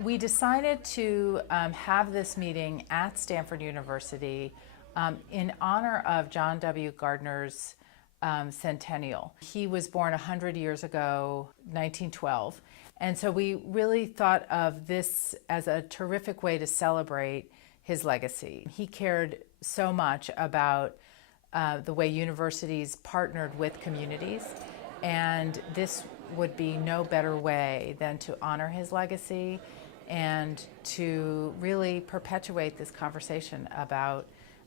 We decided to have this meeting at Stanford University in honor of John W. Gardner's centennial. He was born 100 years ago, 1912. And so we really thought of this as a terrific way to celebrate his legacy. He cared so much about the way universities partnered with communities, and this would be no better way than to honor his legacy and to really perpetuate this conversation about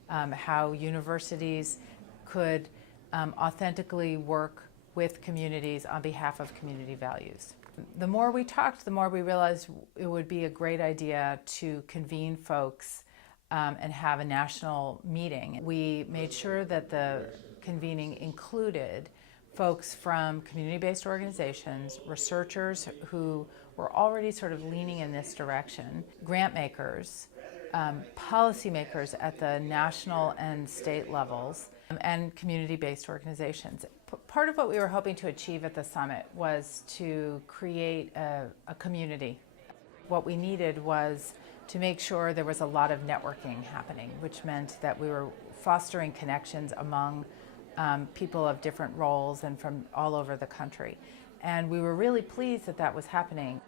how universities could authentically work with communities on behalf of community values. The more we talked, the more we realized it would be a great idea to convene folks and have a national meeting. We made sure that the convening included folks from community-based organizations, researchers who were already sort of leaning in this direction, grant makers, policymakers at the national and state levels, and community-based organizations. Part of what we were hoping to achieve at the summit was to create a community. What we needed was to make sure there was a lot of networking happening, which meant that we were fostering connections among people of different roles and from all over the country. And we were really pleased that that was happening.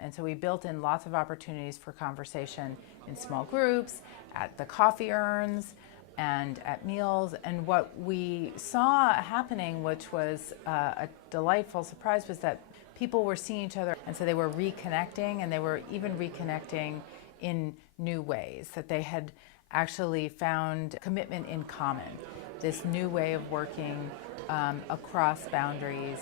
And so we built in lots of opportunities for conversation in small groups, at the coffee urns, and at meals. And what we saw happening, which was a delightful surprise, was that people were seeing each other, and so they were reconnecting, and they were even reconnecting in new ways, that they had actually found commitment in common, this new way of working across boundaries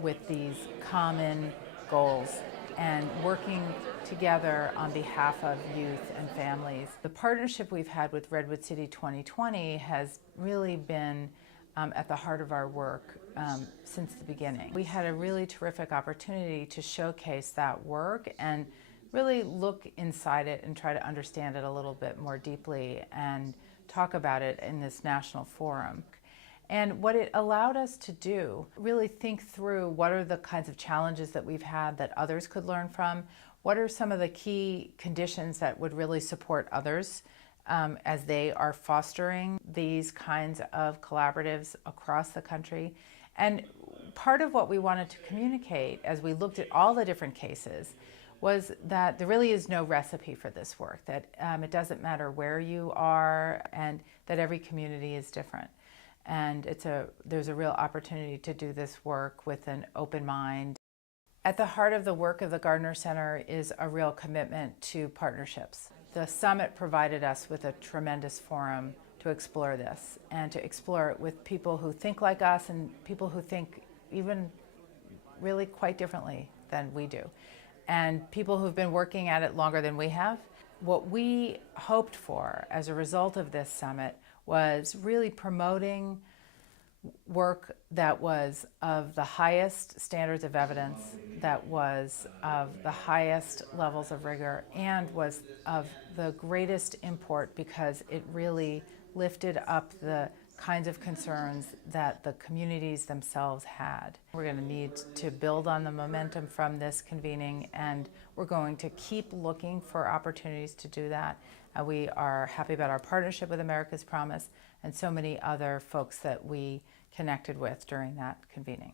with these common goals and working together on behalf of youth and families. The partnership we've had with Redwood City 2020 has really been at the heart of our work since the beginning. We had a really terrific opportunity to showcase that work and really look inside it and try to understand it a little bit more deeply and talk about it in this national forum. And what it allowed us to do, really think through what are the kinds of challenges that we've had that others could learn from, what are some of the key conditions that would really support others as they are fostering these kinds of collaboratives across the country. And part of what we wanted to communicate as we looked at all the different cases was that there really is no recipe for this work, that it doesn't matter where you are, and that every community is different. And there's a real opportunity to do this work with an open mind. At the heart of the work of the Gardner Center is a real commitment to partnerships. The summit provided us with a tremendous forum to explore this, and to explore it with people who think like us and people who think even really quite differently than we do, and people who've been working at it longer than we have. What we hoped for as a result of this summit was really promoting work that was of the highest standards of evidence, that was of the highest levels of rigor, and was of the greatest import because it really lifted up the kinds of concerns that the communities themselves had. We're going to need to build on the momentum from this convening, and we're going to keep looking for opportunities to do that. We are happy about our partnership with America's Promise and so many other folks that we connected with during that convening.